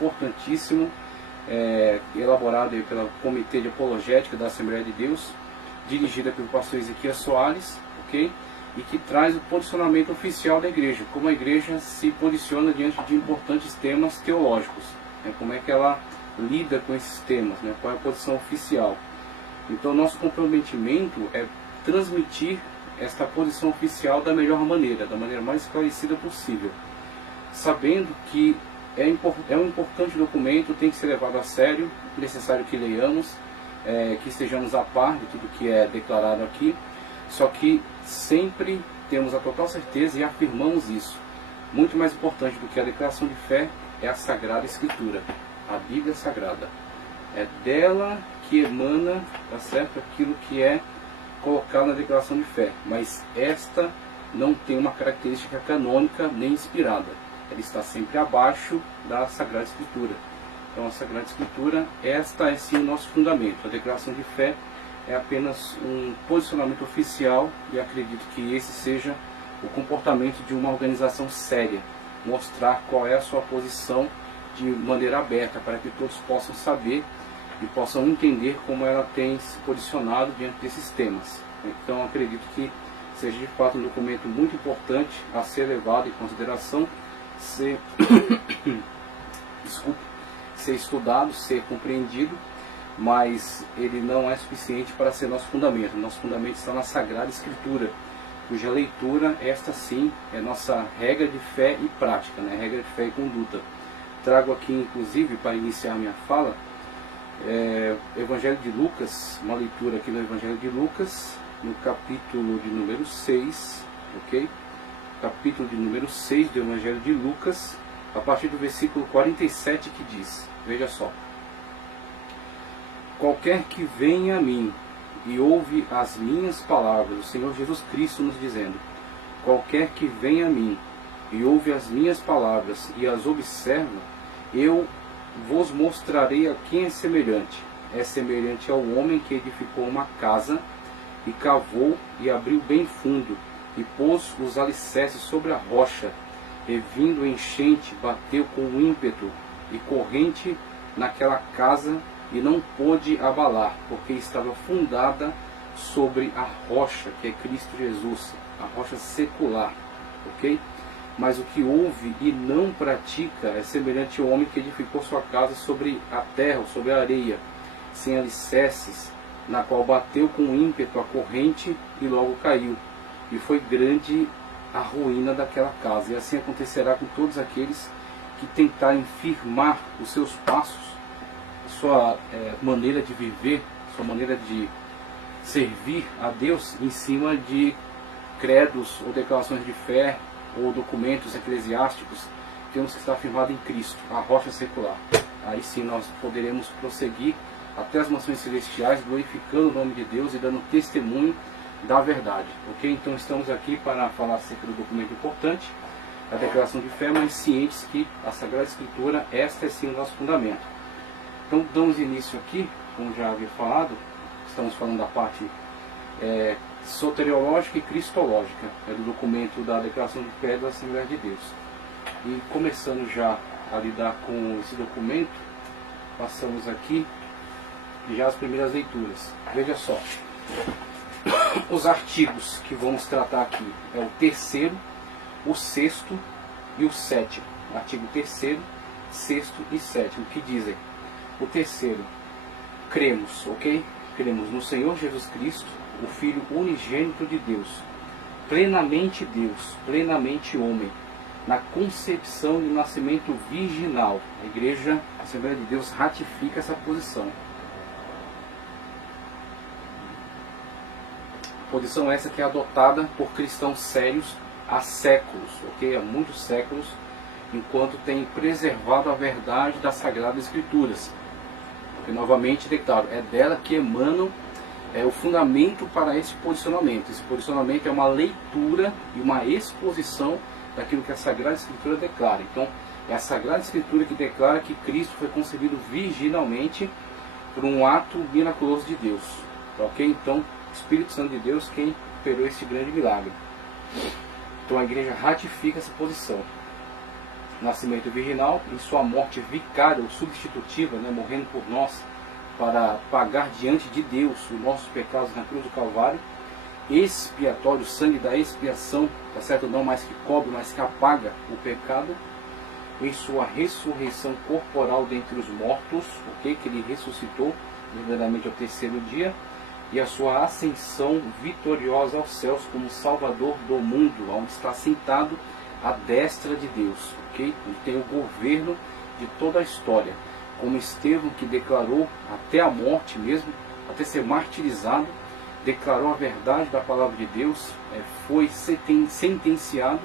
importantíssimo, elaborado aí pelo Comitê de Apologética da Assembleia de Deus, dirigida pelo pastor Ezequiel Soares, ok? E que traz o posicionamento oficial da igreja, como a igreja se posiciona diante de importantes temas teológicos, né? Como é que ela lida com esses temas, né? Qual é a posição oficial. Então, nosso comprometimento é transmitir esta posição oficial da melhor maneira, da maneira mais esclarecida possível, sabendo que é um importante documento, tem que ser levado a sério, é necessário que leiamos, que estejamos a par de tudo que é declarado aqui, só que sempre temos a total certeza e afirmamos isso. Muito mais importante do que a declaração de fé é a Sagrada Escritura, a Bíblia Sagrada. É dela que emana, tá certo, aquilo que é colocado na declaração de fé, mas esta não tem uma característica canônica nem inspirada. Ela está sempre abaixo da Sagrada Escritura. Então a Sagrada Escritura, esta é sim o nosso fundamento. A declaração de fé é apenas um posicionamento oficial e acredito que esse seja o comportamento de uma organização séria. Mostrar qual é a sua posição de maneira aberta, para que todos possam saber e possam entender como ela tem se posicionado diante desses temas. Então acredito que seja de fato um documento muito importante a ser levado em consideração, ser estudado, ser compreendido, mas ele não é suficiente para ser nosso fundamento. Nosso fundamento está na Sagrada Escritura, cuja leitura, esta sim, é nossa regra de fé e prática, né? Regra de fé e conduta. Trago aqui, inclusive, para iniciar minha fala, Evangelho de Lucas, uma leitura aqui no Evangelho de Lucas, no capítulo de número 6, ok? Capítulo de número 6 do Evangelho de Lucas, a partir do versículo 47, que diz, veja só: qualquer que venha a mim e ouve as minhas palavras, o Senhor Jesus Cristo nos dizendo, qualquer que venha a mim e ouve as minhas palavras e as observa, eu vos mostrarei a quem é semelhante. É semelhante ao homem que edificou uma casa e cavou e abriu bem fundo e pôs os alicerces sobre a rocha, e vindo enchente bateu com ímpeto e corrente naquela casa e não pôde abalar, porque estava fundada sobre a rocha, que é Cristo Jesus, a rocha secular, ok? Mas o que ouve e não pratica é semelhante ao homem que edificou sua casa sobre a terra, sobre a areia, sem alicerces, na qual bateu com ímpeto a corrente e logo caiu. E foi grande a ruína daquela casa. E assim acontecerá com todos aqueles que tentarem firmar os seus passos, sua maneira de viver, sua maneira de servir a Deus em cima de credos ou declarações de fé ou documentos eclesiásticos. Temos que estar firmado em Cristo, a rocha secular. Aí sim nós poderemos prosseguir até as mansões celestiais, glorificando o nome de Deus e dando testemunho da verdade, ok? Então estamos aqui para falar acerca do documento importante, a declaração de fé, mas cientes que a Sagrada Escritura, esta é sim o nosso fundamento. Então damos início aqui, como já havia falado, estamos falando da parte soteriológica e cristológica, do documento da declaração de fé da Assembleia de Deus. E começando já a lidar com esse documento, passamos aqui já as primeiras leituras. Veja só, os artigos que vamos tratar aqui é o 3º, o 6º e o 7º. Artigo 3º, 6º e 7º, que dizem: o 3º, cremos, ok? Cremos no Senhor Jesus Cristo, o Filho unigênito de Deus, plenamente homem, na concepção e nascimento virginal. A Igreja, a Assembleia de Deus, ratifica essa posição. Posição essa que é adotada por cristãos sérios há séculos, ok? Há muitos séculos, enquanto tem preservado a verdade das Sagradas Escrituras. Porque, novamente declaro, é dela que emanam o fundamento para esse posicionamento. Esse posicionamento é uma leitura e uma exposição daquilo que a Sagrada Escritura declara. Então, é a Sagrada Escritura que declara que Cristo foi concebido virginalmente por um ato miraculoso de Deus. Ok? Então, o Espírito Santo de Deus quem operou esse grande milagre. Então, a igreja ratifica essa posição. nascimento virginal, em sua morte vicária ou substitutiva, né, morrendo por nós, para pagar diante de Deus os nossos pecados na cruz do Calvário, expiatório, o sangue da expiação, tá certo? Não mais que cobre, mas que apaga o pecado, em sua ressurreição corporal dentre os mortos, que ele ressuscitou verdadeiramente ao terceiro dia, e a sua ascensão vitoriosa aos céus como Salvador do mundo, onde está sentado à destra de Deus, ok? Ele tem o governo de toda a história, como Estevão, que declarou até a morte mesmo, até ser martirizado, declarou a verdade da palavra de Deus, foi sentenciado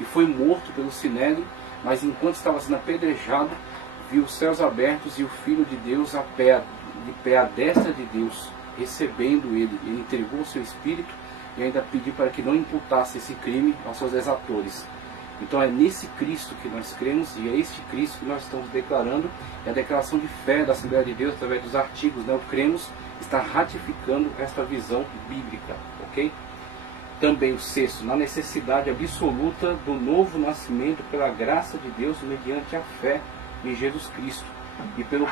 e foi morto pelo Sinédrio, mas enquanto estava sendo apedrejado, viu os céus abertos e o Filho de Deus de pé à destra de Deus, recebendo ele. Ele entregou o seu espírito e ainda pediu para que não imputasse esse crime aos seus exatores. Então é nesse Cristo que nós cremos, e é este Cristo que nós estamos declarando. É a declaração de fé da Assembleia de Deus através dos artigos, né? O cremos está ratificando esta visão bíblica, ok? Também o sexto, na necessidade absoluta do novo nascimento pela graça de Deus mediante a fé em Jesus Cristo e pelo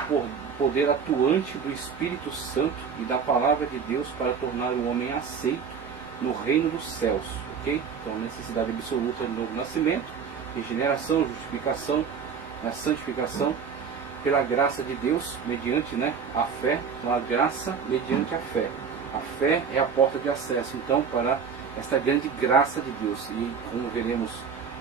poder atuante do Espírito Santo e da palavra de Deus para tornar o homem aceito no reino dos céus, ok? Então, necessidade absoluta do novo nascimento, regeneração, justificação, santificação pela graça de Deus mediante, né, a fé. Então, a graça mediante a fé. A fé é a porta de acesso, então, para esta grande graça de Deus. E como veremos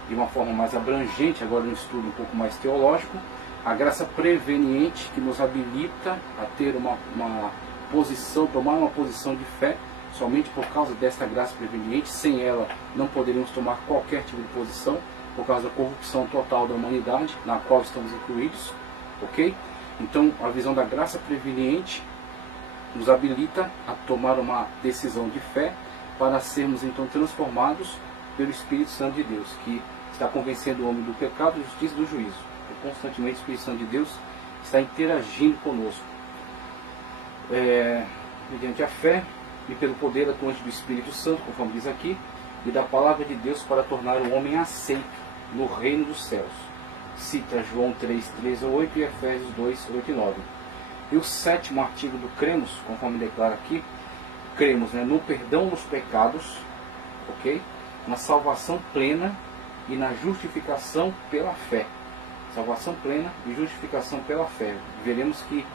de uma forma mais abrangente, agora no estudo um pouco mais teológico, a graça preveniente que nos habilita a ter uma posição, tomar uma posição de fé, somente por causa desta graça preveniente. Sem ela não poderíamos tomar qualquer tipo de posição, por causa da corrupção total da humanidade, na qual estamos incluídos, ok? Então a visão da graça preveniente nos habilita a tomar uma decisão de fé, para sermos então transformados pelo Espírito Santo de Deus, que está convencendo o homem do pecado, da justiça e do juízo. E constantemente o Espírito Santo de Deus está interagindo conosco, mediante a fé e pelo poder atuante do Espírito Santo, conforme diz aqui, e da palavra de Deus para tornar o homem aceito no reino dos céus. Cita João 3, 3 a 8 e Efésios 2, 8 e 9. E o sétimo artigo do cremos, conforme declara aqui, cremos, né, no perdão dos pecados, ok? Na salvação plena e na justificação pela fé. Salvação plena e justificação pela fé. Veremos que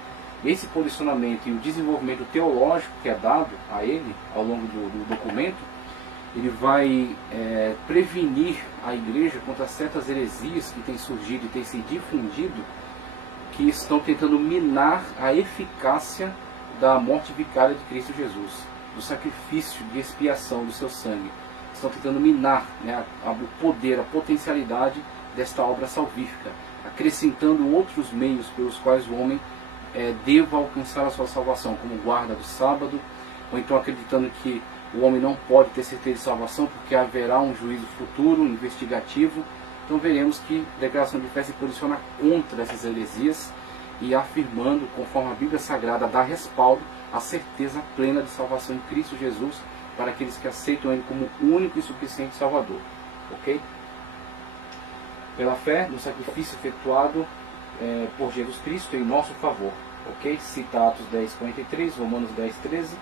esse posicionamento e o desenvolvimento teológico que é dado a ele ao longo do documento, ele vai prevenir a igreja contra certas heresias que têm surgido e têm se difundido, que estão tentando minar a eficácia da morte vicária de Cristo Jesus, do sacrifício de expiação do seu sangue. Estão tentando minar, né, o poder, a potencialidade desta obra salvífica, acrescentando outros meios pelos quais o homem deva alcançar a sua salvação, como guarda do sábado, ou então acreditando que o homem não pode ter certeza de salvação porque haverá um juízo futuro, investigativo. Então veremos que a declaração de fé se posiciona contra essas heresias e afirmando, conforme a Bíblia Sagrada dá respaldo, a certeza plena de salvação em Cristo Jesus para aqueles que aceitam Ele como único e suficiente Salvador. Ok? Pela fé no sacrifício efetuado por Jesus Cristo em nosso favor. Ok? Cita Atos 10, 43, Romanos 10, 13,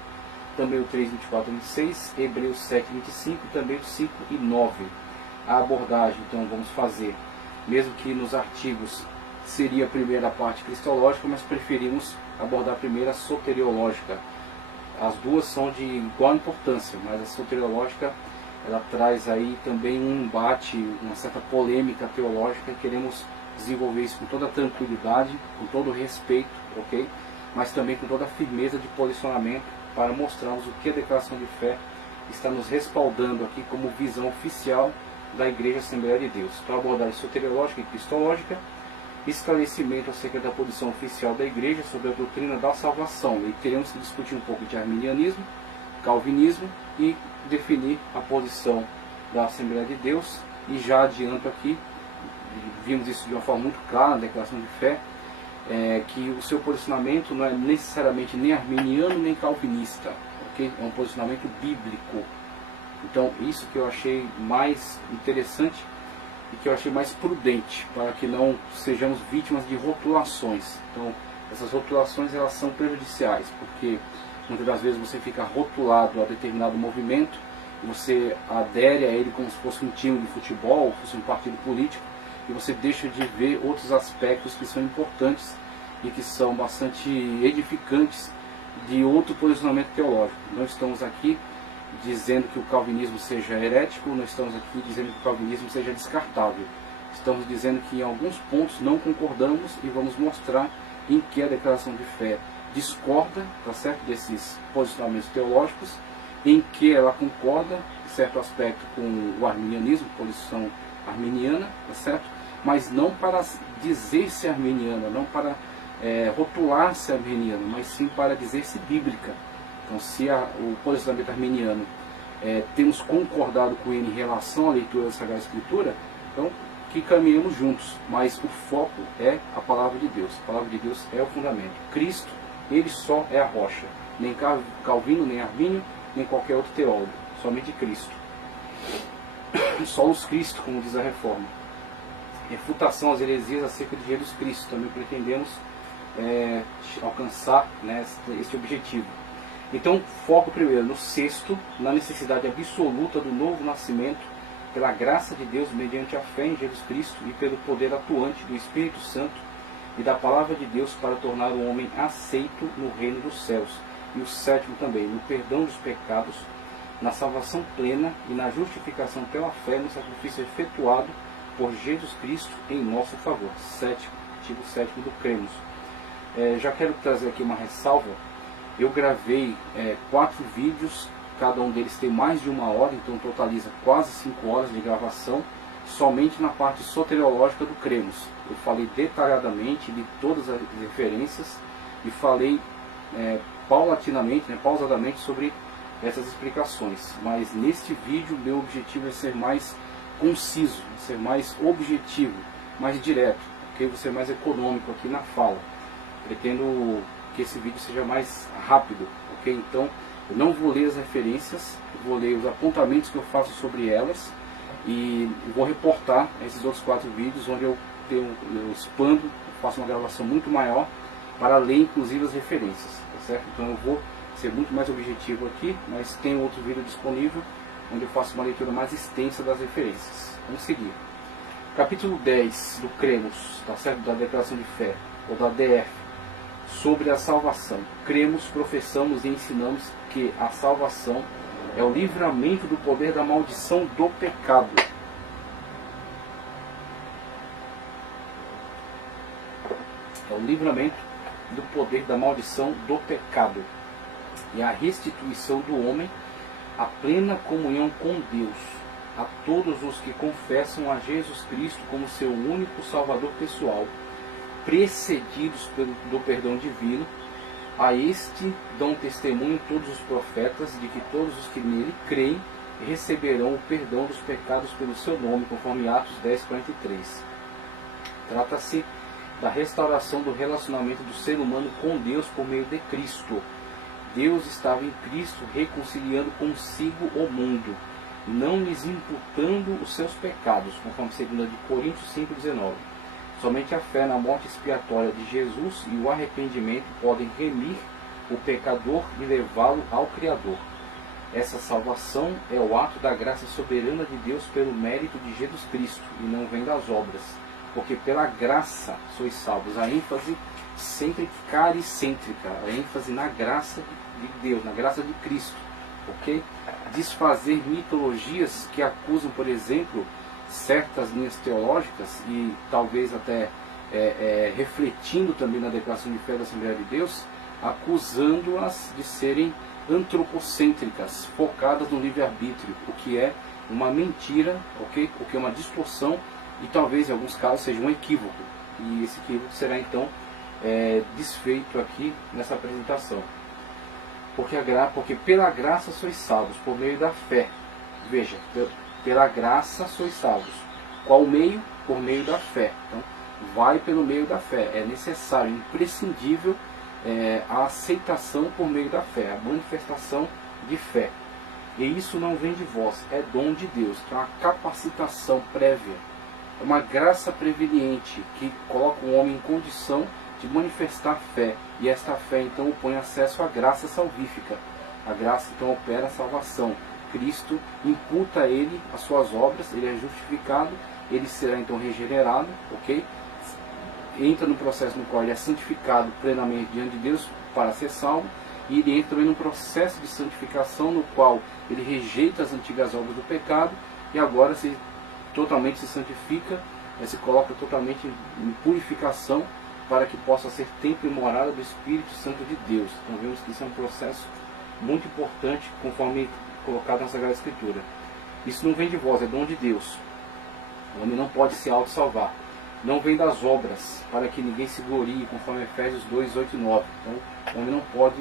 também o 3, 24 e 26, Hebreus 7, 25 e também o 5 e 9. A abordagem, então, vamos fazer, mesmo que nos artigos seria a primeira parte cristológica, mas preferimos abordar a primeira soteriológica. As duas são de igual importância, mas a soteriológica ela traz aí também um embate, uma certa polêmica teológica, e queremos desenvolver isso com toda tranquilidade, com todo respeito, ok? Mas também com toda a firmeza de posicionamento para mostrarmos o que a declaração de fé está nos respaldando aqui como visão oficial da Igreja Assembleia de Deus. Para abordar soteriológica e cristológica, esclarecimento acerca da posição oficial da Igreja sobre a doutrina da salvação. E teremos que discutir um pouco de arminianismo, calvinismo e definir a posição da Assembleia de Deus. E já adianto aqui, vimos isso de uma forma muito clara na declaração de fé, que o seu posicionamento não é necessariamente nem arminiano nem calvinista, okay? É um posicionamento bíblico. Então isso que eu achei mais interessante e que eu achei mais prudente, para que não sejamos vítimas de rotulações. Então, essas rotulações elas são prejudiciais, porque muitas das vezes você fica rotulado a determinado movimento, você adere a ele como se fosse um time de futebol, fosse um partido político, e você deixa de ver outros aspectos que são importantes e que são bastante edificantes de outro posicionamento teológico. Não estamos aqui dizendo que o calvinismo seja herético, não estamos aqui dizendo que o calvinismo seja descartável. Estamos dizendo que em alguns pontos não concordamos e vamos mostrar em que a declaração de fé discorda, tá certo, desses posicionamentos teológicos, em que ela concorda, em certo aspecto, com o arminianismo, posição arminiana, tá certo, mas não para dizer-se arminiana, não para rotular-se arminiana, mas sim para dizer-se bíblica. Então, se o posicionamento arminiano temos concordado com ele em relação à leitura da Sagrada Escritura, então que caminhemos juntos, mas o foco é a Palavra de Deus. A Palavra de Deus é o fundamento. Cristo, ele só é a rocha. Nem Calvino, nem Armínio, nem qualquer outro teólogo. Somente Cristo. Solos Cristo, como diz a Reforma. Refutação às heresias acerca de Jesus Cristo. Também pretendemos alcançar, né, esse objetivo. Então, foco primeiro no sexto, na necessidade absoluta do novo nascimento, pela graça de Deus, mediante a fé em Jesus Cristo e pelo poder atuante do Espírito Santo e da Palavra de Deus para tornar o homem aceito no reino dos céus. E o sétimo também, no perdão dos pecados, na salvação plena e na justificação pela fé no sacrifício efetuado por Jesus Cristo em nosso favor. Sétimo, artigo 7 do Cremos. Já quero trazer aqui uma ressalva. Eu gravei 4 vídeos, cada um deles tem mais de 1 hora, então totaliza quase 5 horas de gravação, somente na parte soteriológica do Cremos. Eu falei detalhadamente de todas as referências e falei paulatinamente, pausadamente sobre essas explicações. Mas neste vídeo, meu objetivo é ser mais conciso, ser mais objetivo, mais direto, porque vou ser mais econômico aqui na fala. Pretendo que esse vídeo seja mais rápido, ok? Então, eu não vou ler as referências, vou ler os apontamentos que eu faço sobre elas e vou reportar esses outros 4 vídeos onde eu expando, faço uma gravação muito maior para ler inclusive as referências, tá certo? Então eu vou ser muito mais objetivo aqui, mas tem outro vídeo disponível onde eu faço uma leitura mais extensa das referências. Vamos seguir. Capítulo 10 do Cremos, tá certo? Da Declaração de Fé, ou da DF. Sobre a salvação. Cremos, professamos e ensinamos que a salvação é o livramento do poder da maldição do pecado. É o livramento do poder da maldição do pecado e a restituição do homem à plena comunhão com Deus, a todos os que confessam a Jesus Cristo como seu único Salvador pessoal, precedidos do perdão divino. A este dão testemunho todos os profetas de que todos os que nele creem receberão o perdão dos pecados pelo seu nome, conforme Atos 10:43. Trata-se da restauração do relacionamento do ser humano com Deus por meio de Cristo. Deus estava em Cristo reconciliando consigo o mundo, não lhes imputando os seus pecados, conforme 2 Coríntios 5:19. Somente a fé na morte expiatória de Jesus e o arrependimento podem remir o pecador e levá-lo ao Criador. Essa salvação é o ato da graça soberana de Deus pelo mérito de Jesus Cristo e não vem das obras, porque pela graça sois salvos. A ênfase sempre caricêntrica, a ênfase na graça de Deus, na graça de Cristo, ok? Desfazer mitologias que acusam, por exemplo, certas linhas teológicas e talvez até refletindo também na declaração de fé da Assembleia de Deus, acusando-as de serem antropocêntricas, focadas no livre-arbítrio, o que é uma mentira, ok? O que é uma distorção e talvez em alguns casos seja um equívoco. E esse equívoco será então desfeito aqui nessa apresentação. Porque pela graça sois salvos, por meio da fé. Veja, pela graça sois salvos. Qual meio? Por meio da fé. Então, vai pelo meio da fé. É necessário, imprescindível a aceitação por meio da fé, a manifestação de fé. E isso não vem de vós, é dom de Deus, que é uma capacitação prévia. é uma graça preveniente que coloca o homem em condição de manifestar fé. E esta fé então opõe acesso à graça salvífica. A graça então opera a salvação. Cristo imputa a ele as suas obras, ele é justificado, ele será então regenerado, ok? Entra no processo no qual ele é santificado plenamente diante de Deus para ser salvo, e ele entra também num processo de santificação no qual ele rejeita as antigas obras do pecado e agora totalmente se santifica, se coloca totalmente em purificação para que possa ser templo e morada do Espírito Santo de Deus. Então vemos que isso é um processo muito importante, conforme colocado na Sagrada Escritura. Isso não vem de vós, é dom de Deus. O homem não pode se auto-salvar. Não vem das obras, para que ninguém se glorie, conforme Efésios 2, 8 e 9. Então, o homem não pode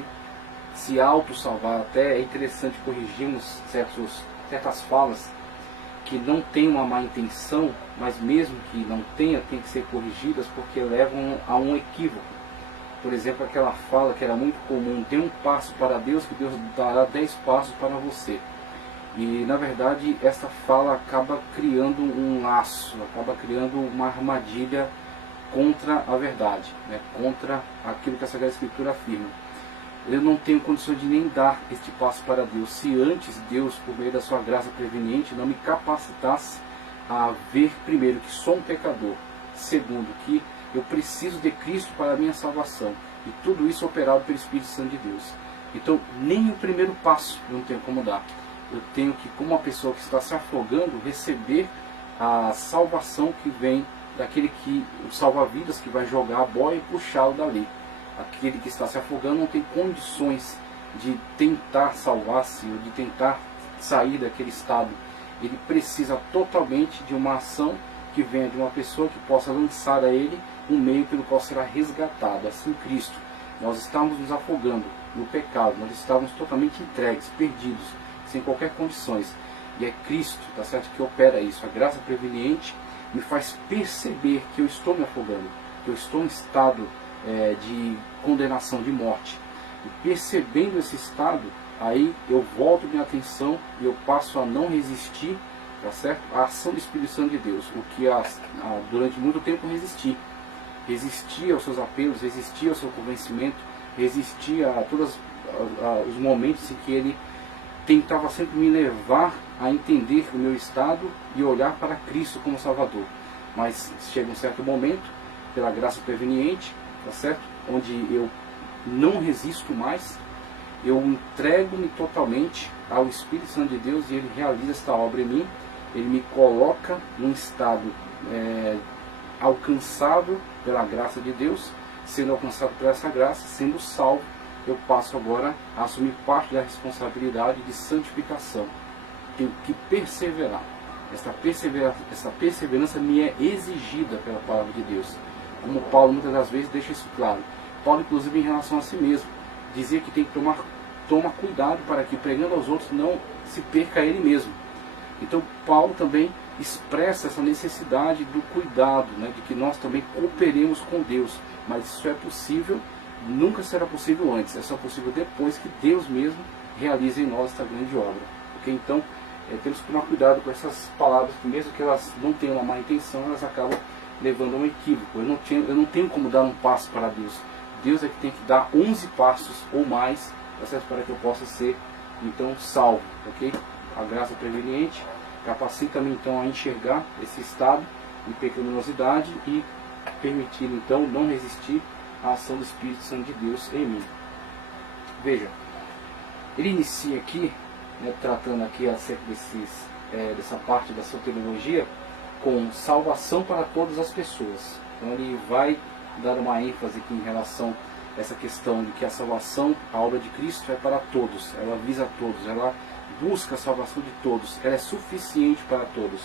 se auto-salvar. Até é interessante corrigirmos certas falas que não têm uma má intenção, mas mesmo que não tenha, tem que ser corrigidas, porque levam a um equívoco. Por exemplo, aquela fala que era muito comum: dê um passo para Deus, que Deus dará 10 passos para você. E na verdade essa fala acaba criando um laço, acaba criando uma armadilha contra a verdade, né? Contra aquilo que a Sagrada Escritura afirma. Eu não tenho condições de nem dar este passo para Deus, se antes Deus, por meio da sua graça preveniente, não me capacitasse a ver, primeiro, que sou um pecador, segundo, que eu preciso de Cristo para a minha salvação, e tudo isso operado pelo Espírito Santo de Deus. Então, nem o primeiro passo eu não tenho como dar. Eu tenho que, como uma pessoa que está se afogando, receber a salvação que vem daquele que, o salva-vidas, que vai jogar a boia e puxá-lo dali. Aquele que está se afogando não tem condições de tentar salvar-se ou de tentar sair daquele estado. Ele precisa totalmente de uma ação que venha de uma pessoa que possa lançar a ele um meio pelo qual será resgatado. Assim Cristo. Nós estávamos nos afogando no pecado, nós estávamos totalmente entregues, perdidos, sem qualquer condições. E é Cristo, tá certo, que opera isso. A graça preveniente me faz perceber que eu estou me afogando, que eu estou em estado de condenação, de morte. E percebendo esse estado, aí eu volto minha atenção e eu passo a não resistir, tá certo, à ação do Espírito Santo de Deus, o que durante muito tempo resistia aos seus apelos, resistia ao seu convencimento, resistia a todos os momentos em que ele tentava sempre me levar a entender o meu estado e olhar para Cristo como Salvador. Mas chega um certo momento, pela graça preveniente, tá certo, onde eu não resisto mais, eu entrego-me totalmente ao Espírito Santo de Deus e ele realiza esta obra em mim. Ele me coloca num estado alcançável pela graça de Deus. Sendo alcançado por essa graça, sendo salvo, eu passo agora a assumir parte da responsabilidade de santificação. Tenho que perseverar. Essa perseverança me é exigida pela palavra de Deus. Como Paulo muitas das vezes deixa isso claro. Paulo, inclusive, em relação a si mesmo, dizia que tem que tomar cuidado para que, pregando aos outros, não se perca ele mesmo. Então Paulo também expressa essa necessidade do cuidado, né, de que nós também cooperemos com Deus. Mas isso é possível, nunca será possível antes, é só possível depois que Deus mesmo realize em nós esta grande obra. Okay? Então temos que tomar cuidado com essas palavras, que mesmo que elas não tenham uma má intenção, elas acabam levando a um equívoco. Eu não tenho como dar um passo para Deus. Deus é que tem que dar 11 passos ou mais, para que eu possa ser então salvo. Okay? A graça preveniente capacita-me então a enxergar esse estado de pecaminosidade e permitir então não resistir à ação do Espírito Santo de Deus em mim. Veja, ele inicia aqui, né, tratando aqui acerca dessa parte da soteriologia, com salvação para todas as pessoas. Então ele vai dar uma ênfase aqui em relação a essa questão de que a salvação, a obra de Cristo é para todos, ela visa a todos, ela busca a salvação de todos, ela é suficiente para todos.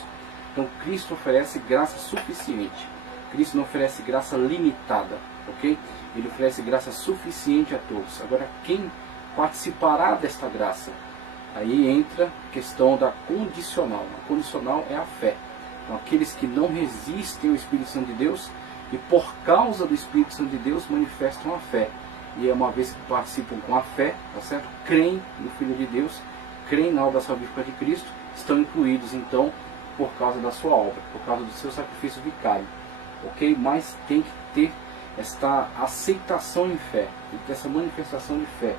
Então Cristo oferece graça suficiente. Cristo não oferece graça limitada, ok? Ele oferece graça suficiente a todos. Agora, quem participará desta graça? Aí entra a questão da condicional. A condicional é a fé. Então, aqueles que não resistem ao Espírito Santo de Deus e por causa do Espírito Santo de Deus manifestam a fé. E uma vez que participam com a fé, tá certo? Creem no Filho de Deus, creem na obra salvífica de Cristo, estão incluídos então por causa da sua obra, por causa do seu sacrifício vicário, ok? Mas tem que ter esta aceitação em fé, tem que ter essa manifestação de fé,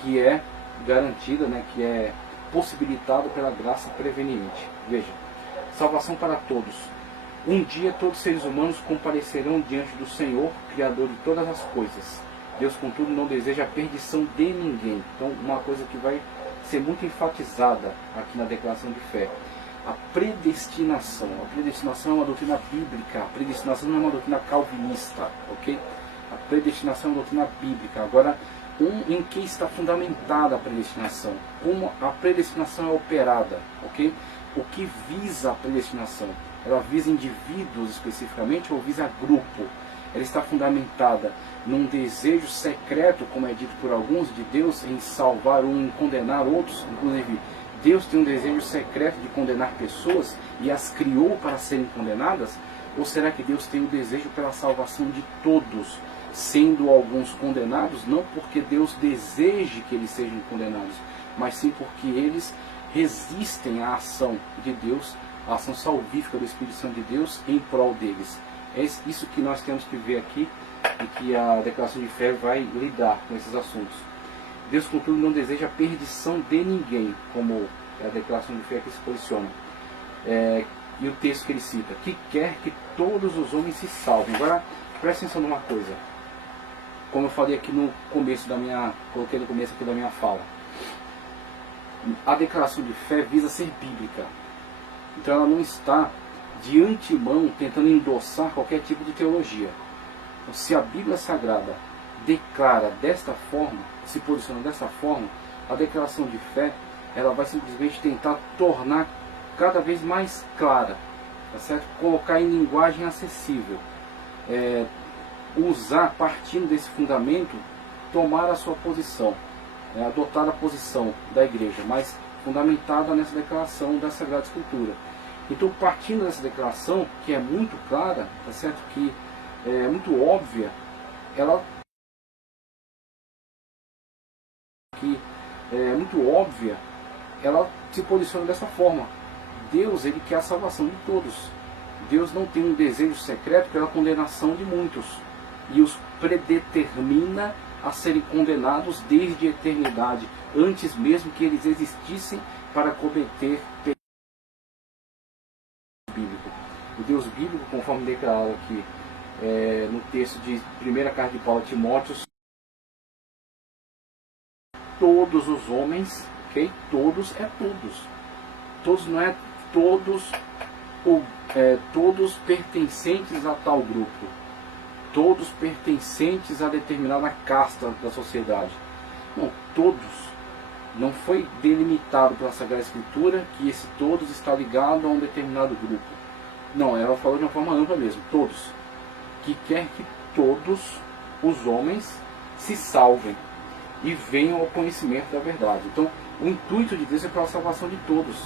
que é garantida, né, que é possibilitada pela graça preveniente. Veja, salvação para todos. Um dia todos os seres humanos comparecerão diante do Senhor, Criador de todas as coisas. Deus, contudo, não deseja a perdição de ninguém. Então, uma coisa que vai ser muito enfatizada aqui na declaração de fé: a predestinação. A predestinação é uma doutrina bíblica. A predestinação não é uma doutrina calvinista, ok? A predestinação é uma doutrina bíblica. Agora, em que está fundamentada a predestinação? Como a predestinação é operada, ok? O que visa a predestinação? Ela visa indivíduos especificamente ou visa grupo? Ela está fundamentada num desejo secreto, como é dito por alguns, de Deus em salvar ou em condenar outros. Inclusive, Deus tem um desejo secreto de condenar pessoas e as criou para serem condenadas? Ou será que Deus tem o desejo pela salvação de todos, sendo alguns condenados, não porque Deus deseje que eles sejam condenados, mas sim porque eles resistem à ação de Deus, à ação salvífica do Espírito Santo de Deus em prol deles? É isso que nós temos que ver aqui e que a declaração de fé vai lidar com esses assuntos. Deus, contudo, não deseja a perdição de ninguém, como a declaração de fé aqui se posiciona. E o texto que ele cita: que quer que todos os homens se salvem. Agora, preste atenção numa coisa. Como eu falei aqui no começo coloquei no começo aqui da minha fala, a declaração de fé visa ser bíblica. Então ela não está de antemão tentando endossar qualquer tipo de teologia. Então, se a Bíblia Sagrada declara desta forma, se posiciona desta forma, a declaração de fé, ela vai simplesmente tentar tornar cada vez mais clara, tá certo? Colocar em linguagem acessível, usar, partindo desse fundamento, tomar a sua posição, adotar a posição da igreja, mas fundamentada nessa declaração da Sagrada Escritura. Então, partindo dessa declaração, que é muito clara, tá certo? Que é muito óbvia, ela se posiciona dessa forma. Deus, ele quer a salvação de todos. Deus não tem um desejo secreto pela condenação de muitos, e os predetermina a serem condenados desde a eternidade, antes mesmo que eles existissem para cometer pecado bíblico. O Deus bíblico, conforme declarado aqui no texto de 1ª carta de Paulo a Timóteo, todos os homens, ok? Todos é todos. Todos não é todos, todos pertencentes a tal grupo. Todos pertencentes a determinada casta da sociedade. Não, todos. Não foi delimitado pela Sagrada Escritura que esse todos está ligado a um determinado grupo. Não, ela falou de uma forma ampla mesmo. Todos. Que quer que todos os homens se salvem e venham ao conhecimento da verdade. Então, o intuito de Deus é para a salvação de todos.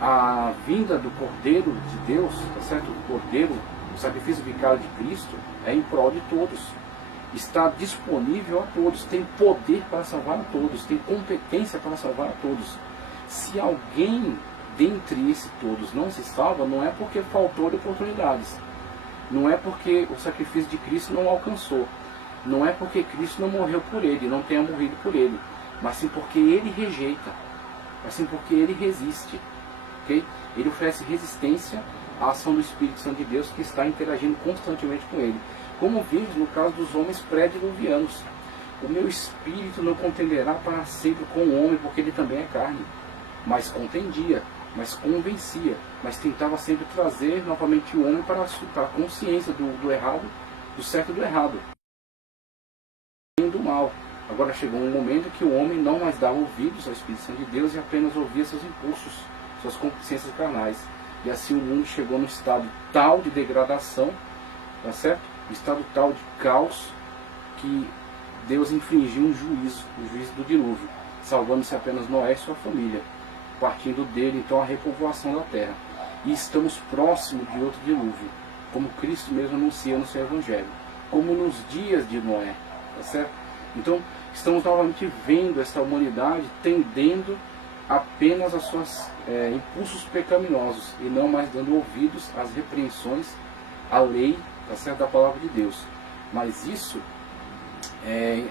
A vinda do Cordeiro de Deus, tá certo? O Cordeiro, o sacrifício vicário de Cristo, é em prol de todos. Está disponível a todos, tem poder para salvar a todos, tem competência para salvar a todos. Se alguém dentre esses todos não se salva, não é porque faltou de oportunidades, não é porque o sacrifício de Cristo não alcançou, não é porque Cristo não morreu por ele, não tenha morrido por ele, mas sim porque ele rejeita, mas sim porque ele resiste, okay? Ele oferece resistência à ação do Espírito Santo de Deus, que está interagindo constantemente com ele. Como vimos no caso dos homens pré-diluvianos: o meu espírito não contenderá para sempre com o homem, porque ele também é carne. Mas contendia, mas convencia, mas tentava sempre trazer novamente o homem para a consciência do errado, do certo e do errado, do mal. Agora chegou um momento que o homem não mais dava ouvidos ao Espírito Santo de Deus e apenas ouvia seus impulsos, suas concupiscências carnais. E assim o mundo chegou num estado tal de degradação, tá certo? Um estado tal de caos, que Deus infligiu um juízo, o juízo do dilúvio, salvando-se apenas Noé e sua família, partindo dele então a repovoação da terra. E estamos próximos de outro dilúvio, como Cristo mesmo anuncia no seu Evangelho, como nos dias de Noé, tá certo? Então estamos novamente vendo essa humanidade tendendo apenas aos seus impulsos pecaminosos e não mais dando ouvidos às repreensões, à lei, tá certo, da palavra de Deus. Mas isso é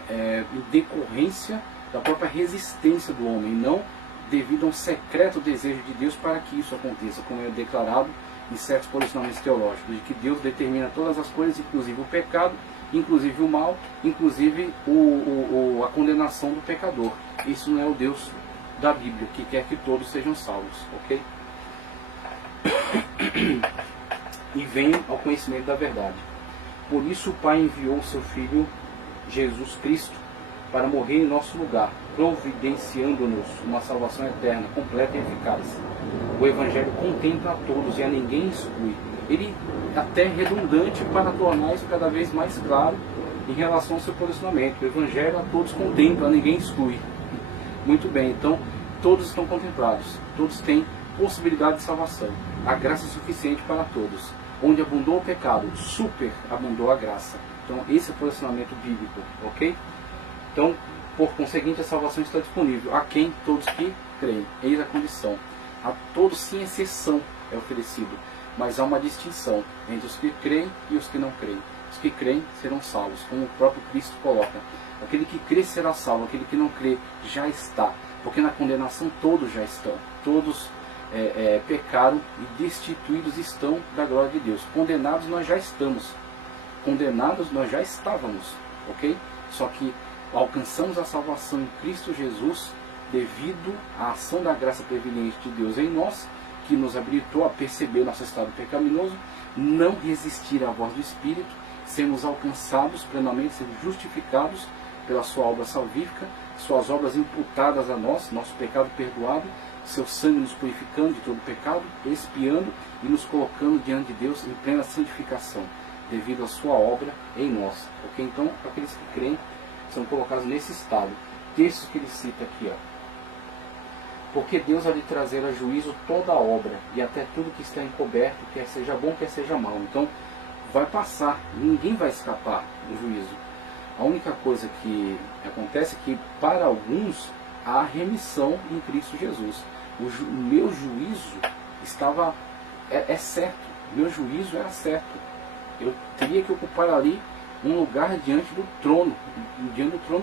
em decorrência da própria resistência do homem, não devido a um secreto desejo de Deus para que isso aconteça, como é declarado em certos posicionamentos teológicos, de que Deus determina todas as coisas, inclusive o pecado, inclusive o mal, inclusive a condenação do pecador. Isso não é o Deus da Bíblia, que quer que todos sejam salvos, ok? E venham ao conhecimento da verdade. Por isso o Pai enviou o seu Filho Jesus Cristo para morrer em nosso lugar, providenciando-nos uma salvação eterna, completa e eficaz. O Evangelho contempla a todos e a ninguém exclui. Ele até é redundante para tornar isso cada vez mais claro em relação ao seu posicionamento. O Evangelho a todos contempla, a ninguém exclui. Muito bem, então todos estão contemplados, todos têm possibilidade de salvação. A graça é suficiente para todos. Onde abundou o pecado, superabundou a graça. Então esse é o posicionamento bíblico, ok? Então, por conseguinte, a salvação está disponível a quem? Todos que creem. Eis a condição. A todos, sem exceção, é oferecido. Mas há uma distinção entre os que creem e os que não creem. Os que creem serão salvos, como o próprio Cristo coloca. Aquele que crê será salvo, aquele que não crê já está. Porque na condenação todos já estão. Todos pecaram e destituídos estão da glória de Deus. Condenados nós já estamos. Condenados nós já estávamos. Ok? Só que alcançamos a salvação em Cristo Jesus devido à ação da graça preveniente de Deus em nós, que nos habilitou a perceber nosso estado pecaminoso, não resistir à voz do Espírito, sermos alcançados plenamente, sermos justificados pela sua obra salvífica, suas obras imputadas a nós, nosso pecado perdoado, seu sangue nos purificando de todo pecado, expiando e nos colocando diante de Deus em plena santificação, devido à sua obra em nós. Ok? Então, aqueles que creem são colocados nesse estado. Texto que ele cita aqui, ó. Porque Deus há de trazer a juízo toda a obra, e até tudo que está encoberto, quer seja bom, quer seja mal. Então, vai passar, ninguém vai escapar do juízo. A única coisa que acontece é que, para alguns, há remissão em Cristo Jesus. O meu juízo estava, é certo, meu juízo era certo. Eu teria que ocupar ali um lugar diante do trono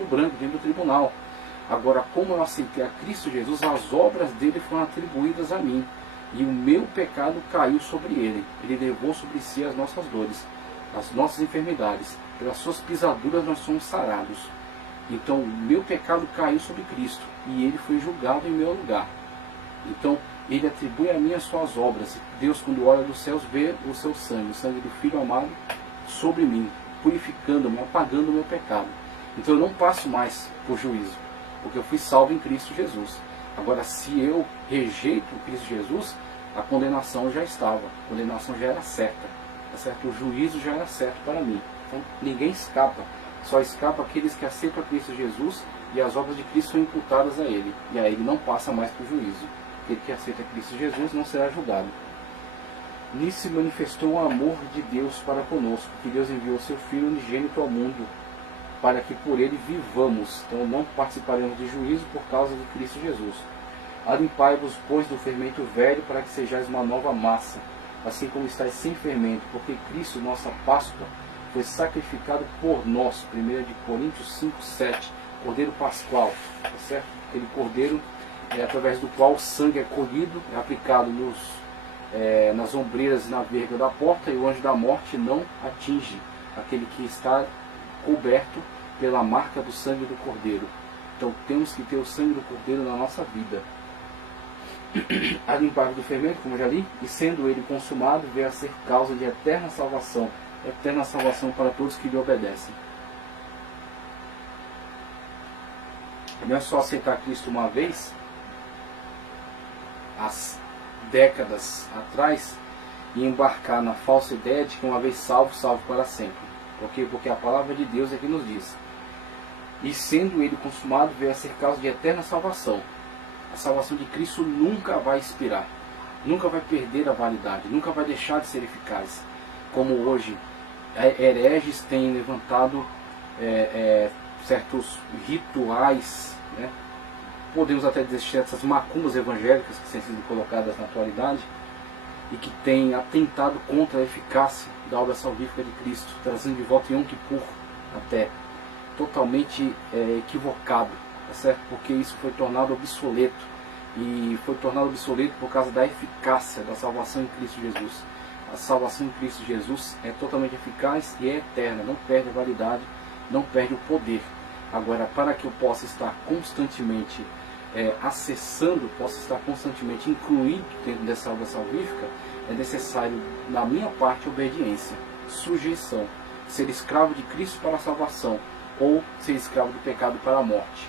branco, diante do tribunal. Agora, como eu aceitei a Cristo Jesus, as obras dele foram atribuídas a mim. E o meu pecado caiu sobre ele. Ele levou sobre si as nossas dores, as nossas enfermidades. Pelas suas pisaduras nós somos sarados. Então, o meu pecado caiu sobre Cristo. E ele foi julgado em meu lugar. Então, ele atribui a mim as suas obras. Deus, quando olha dos céus, vê o seu sangue, o sangue do Filho amado, sobre mim, purificando-me, apagando o meu pecado. Então eu não passo mais por juízo, porque eu fui salvo em Cristo Jesus. Agora, se eu rejeito Cristo Jesus, a condenação já estava, a condenação já era certa, tá certo? O juízo já era certo para mim. Então ninguém escapa, só escapa aqueles que aceitam a Cristo Jesus e as obras de Cristo são imputadas a ele, e aí ele não passa mais por juízo. Aquele que aceita Cristo Jesus não será julgado. Nisso se manifestou o amor de Deus para conosco, que Deus enviou seu Filho unigênito ao mundo, para que por ele vivamos. Então não participaremos de juízo por causa de Cristo Jesus. Alimpai-vos, pois, do fermento velho, para que sejais uma nova massa, assim como estáis sem fermento, porque Cristo, nossa Páscoa, foi sacrificado por nós. 1 Coríntios 5, 7. Cordeiro pascual, tá certo? Aquele cordeiro através do qual o sangue é colhido, é aplicado nas ombreiras e na verga da porta, e o anjo da morte não atinge aquele que está coberto pela marca do sangue do cordeiro. Então temos que ter o sangue do cordeiro na nossa vida. A limpar do fermento, como eu já li, e sendo ele consumado, veio a ser causa de eterna salvação para todos que lhe obedecem. Não é só aceitar Cristo uma vez, as décadas atrás, e embarcar na falsa ideia de que uma vez salvo, salvo para sempre. Por quê? Porque a palavra de Deus é que nos diz: e sendo ele consumado, veio a ser causa de eterna salvação. A salvação de Cristo nunca vai expirar, nunca vai perder a validade, nunca vai deixar de ser eficaz. Como hoje hereges têm levantado certos rituais, né, podemos até dizer essas macumbas evangélicas que têm sido colocadas na atualidade e que têm atentado contra a eficácia da obra salvífica de Cristo, trazendo de volta Yom Kippur até, totalmente equivocado, tá certo? Porque isso foi tornado obsoleto, e foi tornado obsoleto por causa da eficácia da salvação em Cristo Jesus. A salvação em Cristo Jesus é totalmente eficaz e é eterna, não perde a validade, não perde o poder. Agora, para que eu possa estar constantemente acessando, possa estar constantemente incluído dentro dessa obra salvífica, é necessário, da minha parte, obediência, sujeição, ser escravo de Cristo para a salvação, ou ser escravo do pecado para a morte.